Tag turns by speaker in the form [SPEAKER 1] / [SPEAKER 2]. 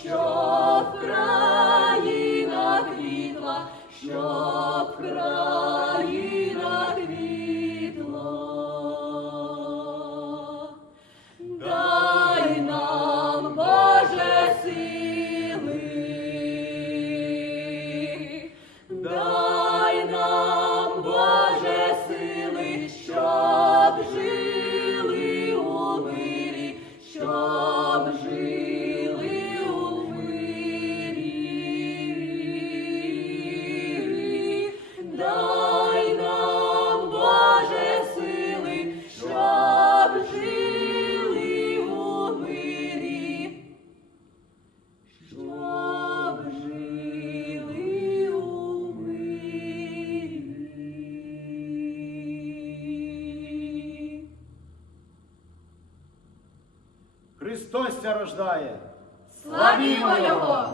[SPEAKER 1] щоб країна квітла, щоб країна.
[SPEAKER 2] Христос тя рождає.
[SPEAKER 1] Славімо Його!